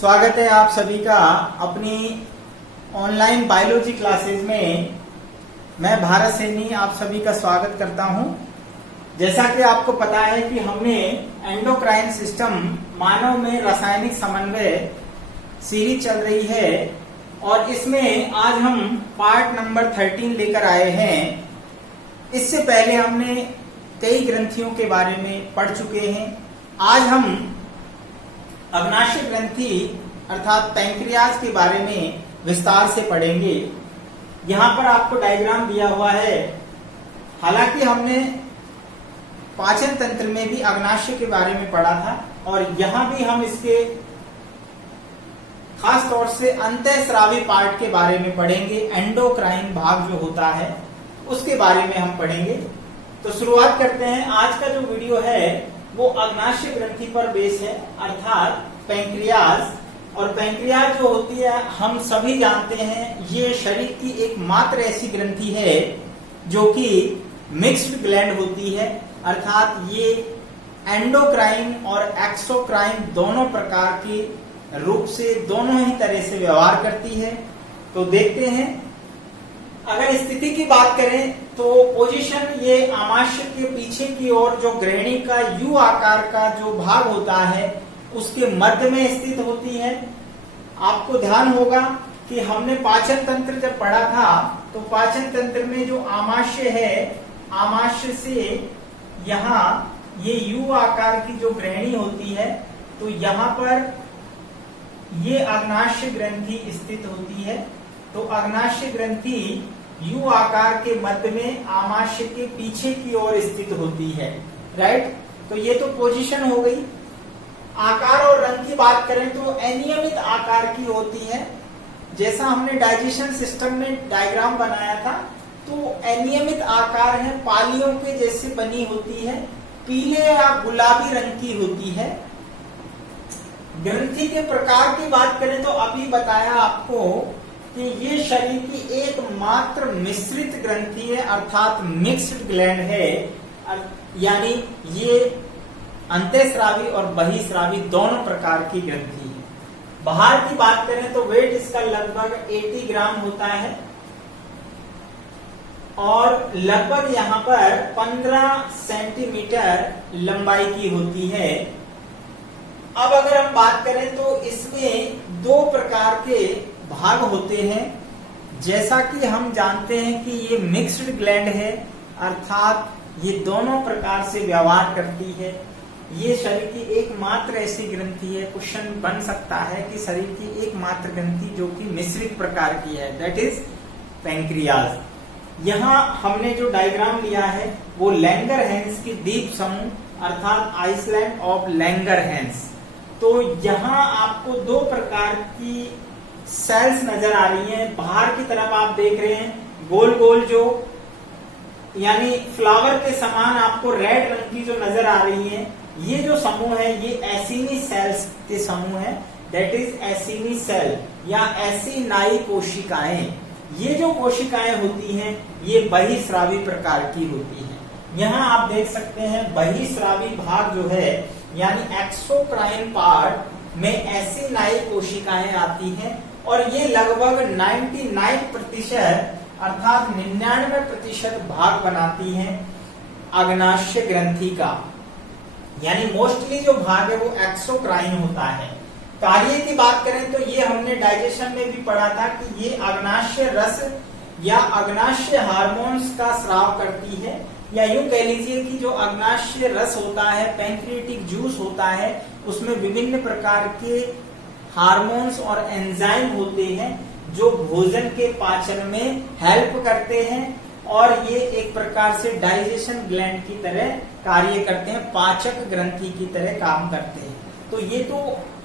स्वागत है आप सभी का अपनी ऑनलाइन बायोलॉजी क्लासेस में। मैं भारत सैनी आप सभी का स्वागत करता हूं। जैसा कि आपको पता है कि हमने एंडोक्राइन सिस्टम मानव में रासायनिक समन्वय सीरीज चल रही है और इसमें आज हम पार्ट नंबर 13 लेकर आए हैं। इससे पहले हमने कई ग्रंथियों के बारे में पढ़ चुके हैं। आज हम अग्नाशय ग्रंथि अर्थात पैंक्रियाज के बारे में विस्तार से पढ़ेंगे। यहाँ पर आपको डायग्राम दिया हुआ है। हालांकि हमने पाचन तंत्र में भी अग्नाशय के बारे में पढ़ा था और यहाँ भी हम इसके खास तौर से अंतःस्रावी पार्ट के बारे में पढ़ेंगे। एंडोक्राइन भाग जो होता है उसके बारे में हम पढ़ेंगे। तो शुरुआत करते हैं। आज का जो वीडियो है वो अग्नाशय ग्रंथि पर बेस है अर्थात पैंक्रियाज। और पैंक्रियाज जो होती है हम सभी जानते हैं ये शरीर की एकमात्र ऐसी ग्रंथि है जो कि मिक्स्ड ग्लैंड होती है अर्थात ये एंडोक्राइन और एक्सोक्राइन दोनों प्रकार के रूप से दोनों ही तरह से व्यवहार करती है। तो देखते हैं। अगर स्थिति की बात करें तो पोजीशन ये आमाशय के पीछे की ओर जो ग्रहणी का यू आकार का जो भाग होता है उसके मध्य में स्थित होती है। आपको ध्यान होगा कि हमने पाचन तंत्र जब पढ़ा था तो पाचन तंत्र में जो आमाशय है, आमाशय से यहाँ ये यू आकार की जो ग्रहणी होती है तो यहाँ पर ये अग्नाशय ग्रंथि स्थित होती है। तो अग्नाशय ग्रंथि यू आकार के मध्य में आमाशय के पीछे की ओर स्थित होती है। राइट। तो ये तो पोजीशन हो गई। आकार और रंग की बात करें तो अनियमित आकार की होती है। जैसा हमने डाइजेशन सिस्टम में डायग्राम बनाया था तो अनियमित आकार है, पालियों के जैसे बनी होती है, पीले या गुलाबी रंग की होती है। ग्रंथि के प्रकार की बात करें तो अभी बताया आपको कि ये शरीर की एकमात्र मिश्रित ग्रंथि है अर्थात मिक्स्ड ग्लैंड है। यानी ये अंतःस्रावी और बहिस्रावी दोनों प्रकार की ग्रंथि है। बाहर की बात करें तो वेट इसका लगभग 80 ग्राम होता है और लगभग यहाँ पर 15 सेंटीमीटर लंबाई की होती है। अब अगर हम बात करें तो इसमें दो प्रकार के भाग होते हैं। जैसा कि हम जानते हैं कि ये मिक्स्ड ग्लैंड है अर्थात ये दोनों प्रकार से व्यवहार करती है। ये शरीर की एकमात्र ऐसी ग्रंथि है, क्वेश्चन बन सकता है कि शरीर की एकमात्र ग्रंथि जो कि मिश्रित प्रकार की है, दैट इज पैंक्रियाज। यहाँ हमने जो डायग्राम लिया है वो लैंगरहैंस की द्वीप समूह अर्थात आइसलैंड ऑफ लैंगरहैंस। तो यहाँ आपको दो प्रकार की सेल्स नजर आ रही हैं। बाहर की तरफ आप देख रहे हैं गोल गोल जो यानी फ्लावर के समान आपको रेड रंग की जो नजर आ रही है, ये जो समूह है ये एसिनी सेल्स के समूह है, दैट इज एसिनी सेल या एसिनाई कोशिकाएं। ये जो कोशिकाएं होती हैं ये बहिस्रावी प्रकार की होती हैं। यहाँ आप देख सकते हैं बहिस्रावी भाग जो है यानी एक्सोक्राइन पार्ट में एसिनाई कोशिकाएं आती हैं और ये लगभग 99% अर्थात 99% भाग बनाती हैं अग्नाशय ग्रंथि का। यानी मोस्टली जो भाग है वो एक्सोक्राइन होता है। कार्य की बात करें तो ये हमने डाइजेशन में भी पढ़ा था कि ये अग्नाशय रस या अग्नाशय हार्मोन्स का स्राव करती है, या यूं कह लीजिए कि जो अग्नाशय रस होता है, पैंक्रियाटिक जूस होता है, उसमें विभिन्न प्रकार के हार्मोन्स और एंजाइम होते हैं जो भोजन के पाचन में हेल्प करते हैं और ये एक प्रकार से डाइजेशन ग्लैंड की तरह कार्य करते हैं, पाचक ग्रंथि की तरह काम करते हैं। तो ये तो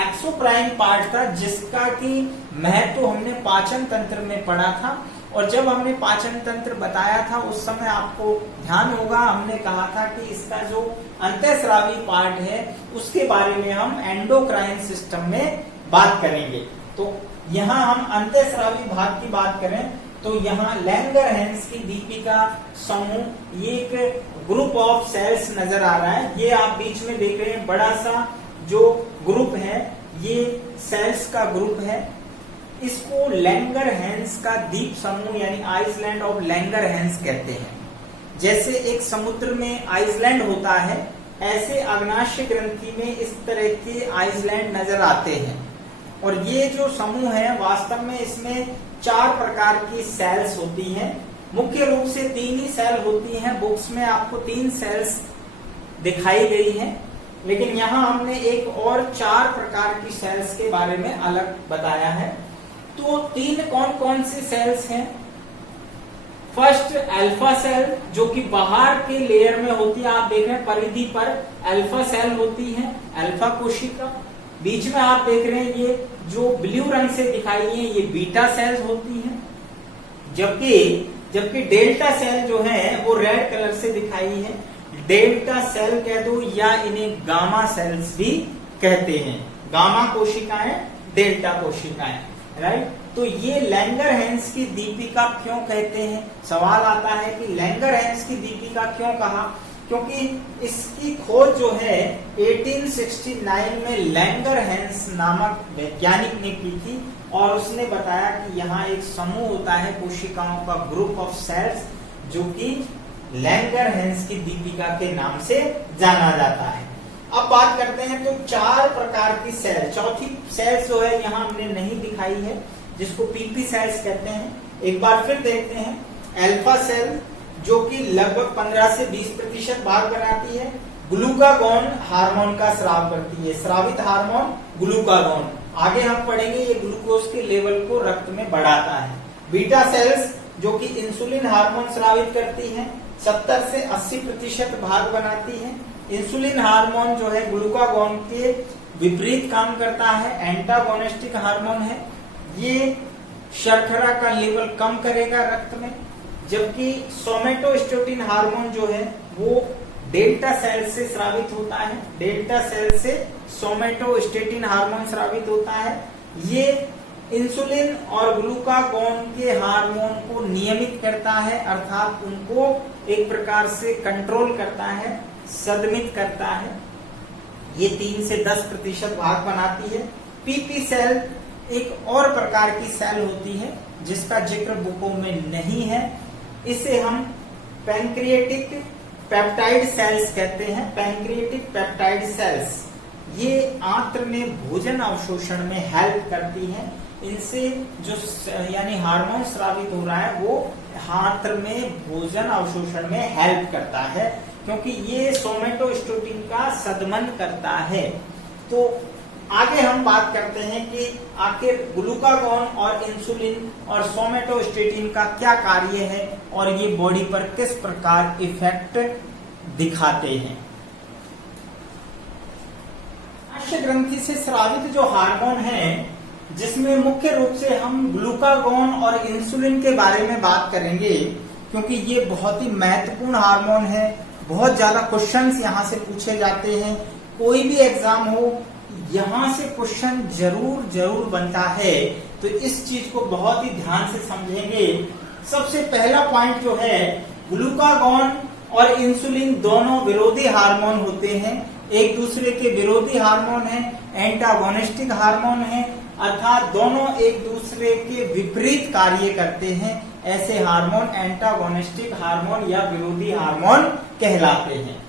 एक्सोक्राइन पार्ट था जिसका कि महत्व हमने पाचन तंत्र में पढ़ा था। और जब हमने पाचन तंत्र बताया था उस समय आपको ध्यान होगा हमने कहा था कि इसका जो अंतःस्रावी पार्ट है उसके बारे में हम एंडोक्राइन सिस्टम में बात करेंगे। तो यहाँ हम अंतःस्रावी भाग की बात करें तो यहाँ लैंगरहैंस की दीपिका समूह ये एक ग्रुप ऑफ सेल्स नजर आ रहा है। ये आप बीच में देख रहे हैं बड़ा सा जो ग्रुप है ये सेल्स का ग्रुप है। इसको लैंगरहैंस का द्वीप समूह यानी आइसलैंड ऑफ लैंगरहैंस कहते हैं। जैसे एक समुद्र में आइसलैंड होता है, ऐसे अग्नाशय ग्रंथि में इस तरह के आइसलैंड नजर आते हैं। और ये जो समूह है वास्तव में इसमें 4 प्रकार की सेल्स होती हैं। मुख्य रूप से 3 ही सेल होती हैं। बुक्स में आपको 3 सेल्स दिखाई गई हैं, लेकिन यहाँ हमने एक और 4 प्रकार की सेल्स के बारे में अलग बताया है। तो 3 कौन कौन से सेल्स हैं? फर्स्ट अल्फा सेल, जो कि बाहर के लेयर में होती है। आप देख रहे हैं परिधि पर अल्फा सेल होती है, अल्फा कोशिका। बीच में आप देख रहे हैं ये जो ब्लू रंग से दिखाई है ये बीटा सेल्स होती हैं। जबकि डेल्टा सेल जो है वो रेड कलर से दिखाई है। डेल्टा सेल कह दो या इन्हें गामा सेल्स भी कहते हैं। गामा कोशिकाएं, डेल्टा कोशिकाएं, राइट। तो ये लैंगरहैंस की दीपिका क्यों कहते हैं? सवाल आता है कि लैंगरहैंस की दीपिका क्यों कहा? क्योंकि इसकी खोज जो है 1869 में लैंगरहैंस नामक वैज्ञानिक ने की थी और उसने बताया कि यहाँ एक समूह होता है कोशिकाओं का, ग्रुप ऑफ सेल्स, जो कि लैंगरहैंस की दीपिका के नाम से जाना जाता है। अब बात करते हैं तो 4 प्रकार की सेल। चौथी सेल जो है यहाँ हमने नहीं दिखाई है, जिसको पीपी सेल्स कहते हैं। एक बार फिर देखते हैं। अल्फा सेल जो कि लगभग 15 से 20% भाग बनाती है। ग्लूकागॉन हार्मोन का स्राव करती है, स्रावित हार्मोन ग्लूकागॉन। आगे हम पढ़ेंगे ये ग्लूकोज के लेवल को रक्त में बढ़ाता है। बीटा सेल्स जो कि इंसुलिन हार्मोन स्रावित करती है, 70 से 80% भाग बनाती है। इंसुलिन हार्मोन जो है ग्लूकागॉन के विपरीत काम करता है, एंटागोनिस्टिक हार्मोन है। ये शर्करा का लेवल कम करेगा रक्त में। जबकि सोमेटोस्टेटिन हार्मोन जो है वो डेल्टा सेल से स्रावित होता है। डेल्टा सेल से सोमेटोस्टेटिन हार्मोन स्रावित होता है। ये इंसुलिन और ग्लूकागॉन के हार्मोन को नियमित करता है, अर्थात उनको एक प्रकार से कंट्रोल करता है, संदमित करता है। ये 3 से 10% भाग बनाती है। पीपी सेल एक और प्रकार की सेल होती है जिसका जिक्र बुकों में नहीं है। इसे हम पैंक्रिएटिक पेप्टाइड सेल्स कहते हैं। पैंक्रिएटिक पेप्टाइड सेल्स ये आंत्र में भोजन अवशोषण में हेल्प करती हैं। इनसे जो यानी हार्मोन स्रावित हो रहा है वो आंत्र में भोजन अवशोषण में हेल्प करता है, क्योंकि ये सोमेटोस्टेटिन का सदमन करता है। तो आगे हम बात करते हैं कि आखिर ग्लूकागॉन और इंसुलिन और सोमेटोस्टेटिन का क्या कार्य है और ये बॉडी पर किस प्रकार इफेक्ट दिखाते हैं। अग्नाशय ग्रंथि से स्रावित जो हार्मोन है, जिसमें मुख्य रूप से हम ग्लूकागॉन और इंसुलिन के बारे में बात करेंगे, क्योंकि ये बहुत ही महत्वपूर्ण हार्मोन है। बहुत ज्यादा क्वेश्चंस यहाँ से पूछे जाते हैं। कोई भी एग्जाम हो यहाँ से क्वेश्चन जरूर बनता है, तो इस चीज को बहुत ही ध्यान से समझेंगे। सबसे पहला पॉइंट जो है, ग्लूकागॉन और इंसुलिन दोनों विरोधी हार्मोन होते हैं, एक दूसरे के विरोधी हार्मोन है, एंटागोनिस्टिक हार्मोन है, अर्थात दोनों एक दूसरे के विपरीत कार्य करते हैं। ऐसे हार्मोन एंटागोनिस्टिक हार्मोन या विरोधी हार्मोन कहलाते हैं।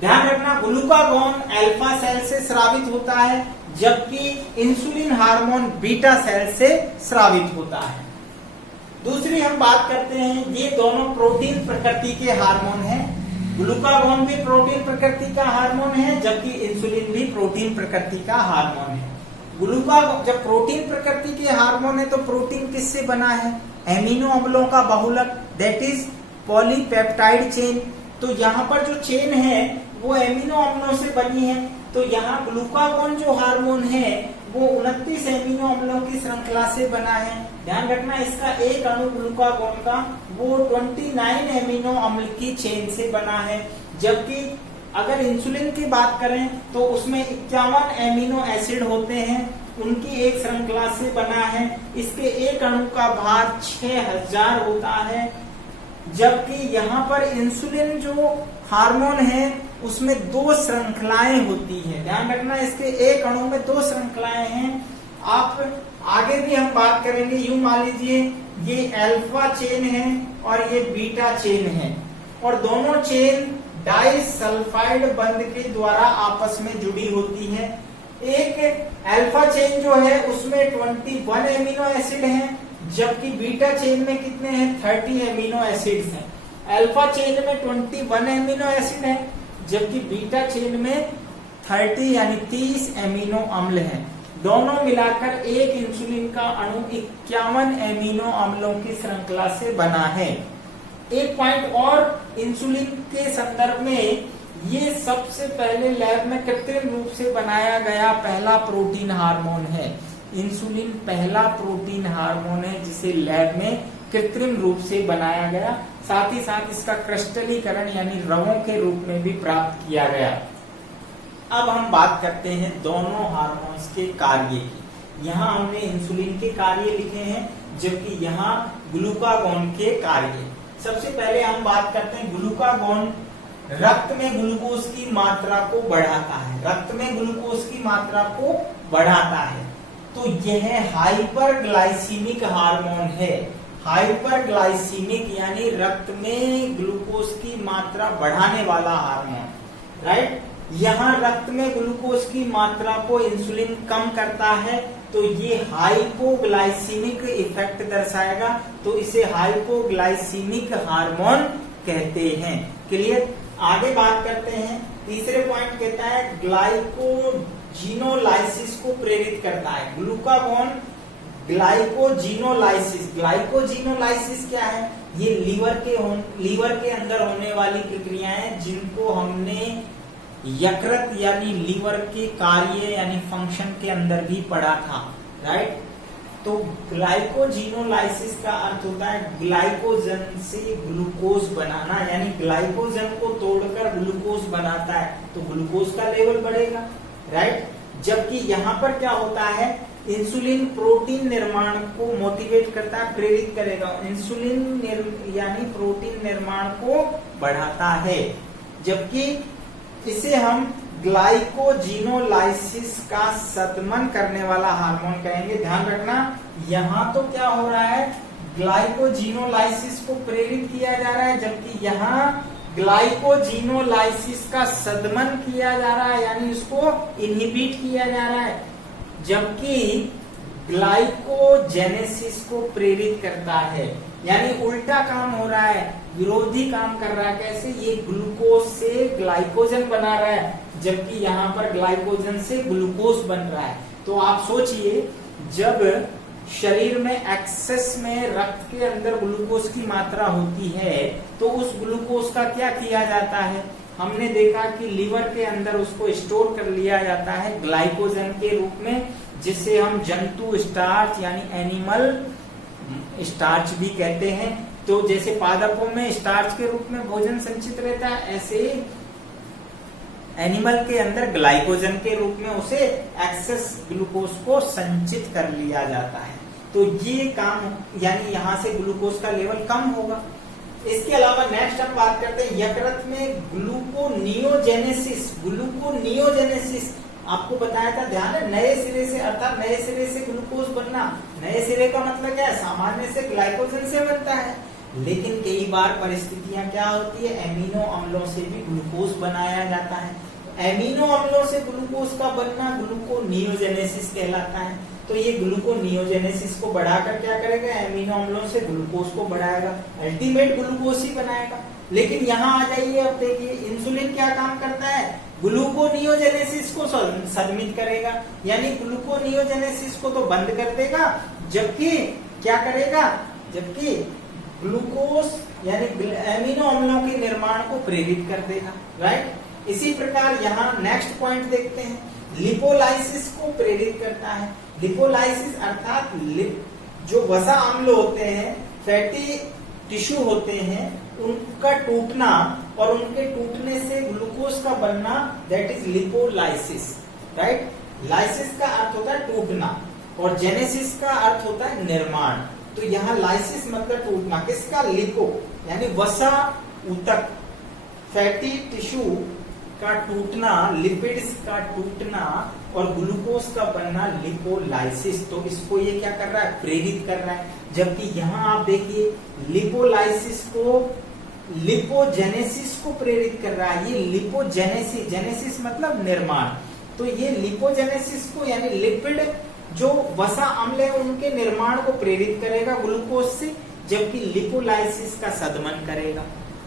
ध्यान रखना, ग्लूकागॉन अल्फा सेल से स्रावित होता है, जबकि इंसुलिन हार्मोन बीटा सेल से स्रावित होता है। दूसरी हम बात करते हैं, ये दोनों प्रोटीन प्रकृति के हार्मोन हैं। ग्लूकागॉन भी प्रोटीन प्रकृति का हार्मोन है, जबकि इंसुलिन भी प्रोटीन प्रकृति का हार्मोन है। ग्लूकागॉन जब प्रोटीन प्रकृति के हार्मोन है तो प्रोटीन किससे बना है? एमिनो अम्लों का बहुलक, दैट इज पॉलीपेप्टाइड चेन। तो यहाँ पर जो चेन है वो एमिनो अम्लों से बनी है। तो यहाँ ग्लूकागॉन जो हार्मोन है वो 29 एमिनो अम्लों की श्रृंखला से बना है। ध्यान रखना, इसका एक अणु ग्लूकागॉन का वो 29 एमिनो अम्ल की चेन से बना है। जबकि अगर इंसुलिन की बात करें तो उसमें 51 एमिनो एसिड होते हैं, उनकी एक श्रृंखला से बना है। इसके एक अणु का भार 6000 होता है। जबकि यहाँ पर इंसुलिन जो हार्मोन है उसमें 2 श्रृंखलाएं होती हैं। ध्यान रखना, इसके एक अणु में 2 श्रृंखलाएं हैं। आप आगे भी हम बात करेंगे। यूं मान लीजिए ये अल्फा चेन है और ये बीटा चेन है, और दोनों चेन डाइसल्फाइड बंध के द्वारा आपस में जुड़ी होती है। एक अल्फा चेन जो है उसमें 21 एमिनो एसिड हैं, जबकि बीटा चेन में कितने हैं? 30 एमिनो एसिड्स हैं। अल्फा चेन में 21 एमिनो एसिड है, जबकि बीटा चेन में 30 यानी 30 एमिनो अम्ल हैं। दोनों मिलाकर एक इंसुलिन का अणु 51 एमिनो अम्लों की श्रृंखला से बना है। एक पॉइंट और, इंसुलिन के संदर्भ में ये सबसे पहले लैब में कृत्रिम रूप से बनाया गया पहला प्रोटीन हार्मोन है। इंसुलिन पहला प्रोटीन हार्मोन है जिसे लैब में कृत्रिम रूप से बनाया गया। साथ ही साथ इसका क्रिस्टलीकरण यानी रवों के रूप में भी प्राप्त किया गया। अब हम बात करते हैं दोनों हार्मोन्स के कार्य की। यहाँ हमने इंसुलिन के कार्य लिखे हैं, जबकि यहाँ ग्लूकागॉन के कार्य। सबसे पहले हम बात करते हैं ग्लूकागॉन रक्त में ग्लूकोज की मात्रा को बढ़ाता है। रक्त में ग्लूकोज की मात्रा को बढ़ाता है, तो यह हाइपरग्लाइसीमिक हार्मोन है। हाइपरग्लाइसीमिक यानी रक्त में ग्लूकोज की मात्रा बढ़ाने वाला हार्मोन, राइट। यहाँ रक्त में ग्लूकोज की मात्रा को इंसुलिन कम करता है, तो ये हाइपोग्लाइसीमिक इफेक्ट दर्शाएगा, तो इसे हाइपोग्लाइसीमिक हार्मोन कहते हैं। क्लियर। आगे बात करते हैं। तीसरे पॉइंट कहता है ग्लाइकोजीनोलाइसिस को प्रेरित करता है। Glucagon glycogenolysis. ग्लाइकोजीनोलाइसिस क्या है? ये लीवर के अंदर होने वाली प्रक्रियाएं जिनको हमने यकृत यानी लीवर के कार्य यानी फंक्शन के अंदर भी पढ़ा था, राइट। तो ग्लाइकोजीनोलाइसिस का अर्थ होता है ग्लाइकोजन से ग्लूकोज बनाना, यानी ग्लाइकोजन को तोड़कर ग्लूकोज बनाता है, तो ग्लूकोज का लेवल बढ़ेगा, राइट। जबकि यहाँ पर क्या होता है? इंसुलिन प्रोटीन निर्माण को मोटिवेट करता है, प्रेरित करेगा। इंसुलिन यानी प्रोटीन निर्माण को बढ़ाता है, जबकि इसे हम ग्लाइकोजीनोलाइसिस का सदमन करने वाला हार्मोन कहेंगे। ध्यान रखना, यहाँ तो क्या हो रहा है? ग्लाइकोजीनोलाइसिस को प्रेरित किया जा रहा है, जबकि यहाँ ग्लाइकोजीनोलाइसिस का सदमन किया जा रहा है, यानी इसको इनहिबिट किया जा रहा है। जबकि ग्लाइकोजेनेसिस को प्रेरित करता है, यानी उल्टा काम हो रहा है, विरोधी काम कर रहा है। कैसे? ये ग्लूकोज से ग्लाइकोजन बना रहा है, जबकि यहाँ पर ग्लाइकोजन से ग्लूकोज बन रहा है। तो आप सोचिए, जब शरीर में एक्सेस में रक्त के अंदर ग्लूकोज की मात्रा होती है, तो उस ग्लूकोज का क्या किया जाता है? हमने देखा कि लीवर के अंदर उसको स्टोर कर लिया जाता है ग्लाइकोजन के रूप में, जिसे हम जंतु स्टार्च यानी एनिमल स्टार्च भी कहते हैं। तो जैसे पादपों में स्टार्च के रूप में भोजन संचित रहता है, ऐसे एनिमल के अंदर ग्लाइकोजन के रूप में उसे एक्सेस ग्लूकोज को संचित कर लिया जाता है। तो ये काम, यानी यहाँ से ग्लूकोज का लेवल कम होगा। इसके अलावा नेक्स्ट हम बात करते हैं यकृत में ग्लूकोनियोजेनेसिस। ग्लूकोनियोजेनेसिस आपको बताया था, ध्यान है, नए सिरे से, अर्थात नए सिरे से ग्लूकोज बनना। नए सिरे का मतलब क्या है? सामान्य से ग्लाइकोजन से बनता है, लेकिन कई बार परिस्थितियां क्या होती है? एमिनो अम्लों से भी ग्लूकोज बनाया जाता है। एमिनो अम्लों से ग्लूकोज का बनना ग्लूकोनियोजेनेसिस कहलाता है। तो ये ग्लूकोनियोजेनेसिस को बढ़ाकर क्या करेगा? एमिनो अम्लों से ग्लूकोज को बढ़ाएगा, अल्टीमेट ग्लूकोज ही बनाएगा। लेकिन यहाँ आ जाइए, अब देखिए इंसुलिन क्या काम करता है? ग्लूकोनियोजेनेसिस को संदमित करेगा, यानी ग्लूकोनियोजेनेसिस को तो बंद कर देगा, जबकि क्या करेगा? जबकि ग्लूकोज यानी एमिनो अम्लों के निर्माण को प्रेरित कर देगा, राइट। इसी प्रकार यहाँ नेक्स्ट पॉइंट देखते हैं, लिपोलाइसिस को प्रेरित करता है। लिपोलाइसिस अर्थात जो वसा अम्ल होते हैं, फैटी टिश्यू होते हैं, उनका टूटना और उनके टूटने से ग्लूकोज का बनना, that is lipolysis, right. Lysis का अर्थ होता है टूटना और जेनेसिस का अर्थ होता है निर्माण। तो यहाँ लाइसिस मतलब टूटना, किसका? लिपो यानी वसा ऊतक, फैटी टिश्यू का टूटना, लिपिड्स का टूटना और ग्लूकोज का बनना लिपोलाइसिस, तो इसको ये क्या कर रहा है, प्रेरित कर रहा है। जबकि यहाँ आप देखिए लिपोलाइसिस को लिपोजेनेसिस को प्रेरित कर रहा है। ये लिपोजेनेसिस, जेनेसिस मतलब निर्माण, तो ये लिपोजेनेसिस को यानी लिपिड जो वसा अम्ल है उनके निर्माण को प्रेरित करेगा ग्लूकोज से, जबकि लिपोलाइसिस का सदमन करेगा।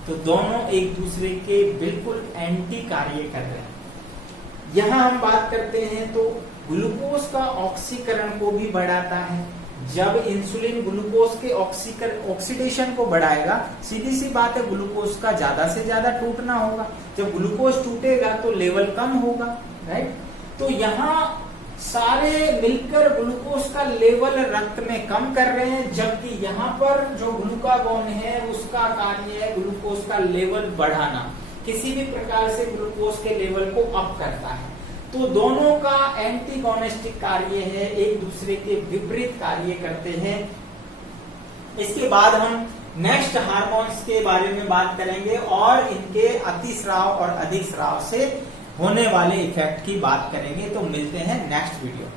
तो दोनों एक दूसरे के बिल्कुल एंटी कार्य कर रहे हैं। यहां हम बात करते हैं तो ग्लूकोज का ऑक्सीकरण को भी बढ़ाता है। जब इंसुलिन ग्लूकोज के ऑक्सीडेशन को बढ़ाएगा, सीधी सी बात है ग्लूकोज का ज्यादा से ज्यादा टूटना होगा। जब ग्लूकोज टूटेगा तो लेवल कम होगा, राइट। तो यहाँ सारे मिलकर ग्लूकोज का लेवल रक्त में कम कर रहे हैं, जबकि यहाँ पर जो ग्लूकागोन है उसका कार्य है ग्लूकोज का लेवल बढ़ाना, किसी भी प्रकार से ग्लूकोज के लेवल को अप करता है। तो दोनों का एंटीगोनिस्टिक कार्य है, एक दूसरे के विपरीत कार्य करते हैं। इसके बाद हम नेक्स्ट हार्मोन्स के बारे में बात करेंगे और इनके अतिस्राव और अधिक स्राव से होने वाले इफेक्ट की बात करेंगे। तो मिलते हैं नेक्स्ट वीडियो में।